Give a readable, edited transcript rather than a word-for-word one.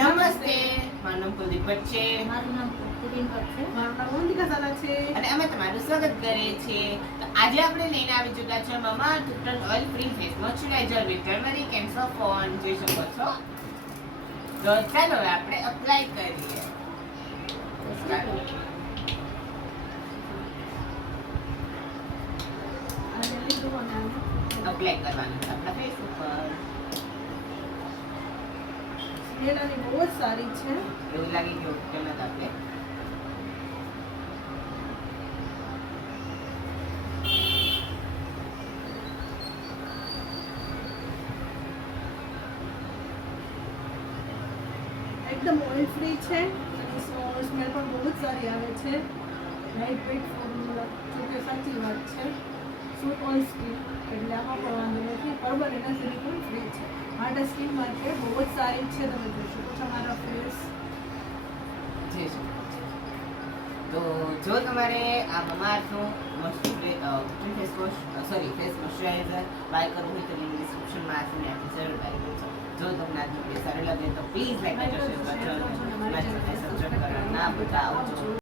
નમસ્તે, મારું નામ કુલદીપ ભટ્ટ છે. મારું નામ કુલદીપ ભટ્ટ છે. મારું નામ વંદિકા ઝાલા છે. અને અમે તમારું સ્વાગત કરીએ છીએ. તો આજે આપણે લઈને આવી ચૂક્યા છે Mamaearth total oil free face moisturiser with turmeric and saffron. જોઈ શકો છો. તો ચાલો હવે આપણે અપ્લાય કરીએ. અને લીધું અને અપ્લાય કરવાનું છે આપણા ફેસ ઉપર. સ્મેલ આની બહુ જ સારી છે. એવું લાગી ગયું કેમ નથી આપણે એકદમ ઓઇલ ફ્રી છે. સ્મેલ પણ બહુ જ સારી આવે છે. લાઇટ વેઇટ ફોર્મ્યુલા, જો કે સાચી વાત છે. સૂટ ઓઇલ સ્કીન એટલે આમાં પણ વાંધો નથી. બરાબર એના સિલિકોન ફ્રી છે. માટે સ્કીન માટે બહુ જ સારી છે. તમે જોઈ શકો છો મારા ફેસ. જે છે. તો જો તમારે આ મમાઅર્થનું face wash face moisturiser buy કરવું હોય તો લિંક ડિસ્ક્રિપ્શનમાં આપશે ને આપણી જરૂર બાય કરજો. જો તમને આ વિડીયો સારો લાગે તો પ્લીઝ લાઈક કરજો, શેર કરજો, સબસ્ક્રાઇબ કરવાનું ના ભૂલતા. આવજો.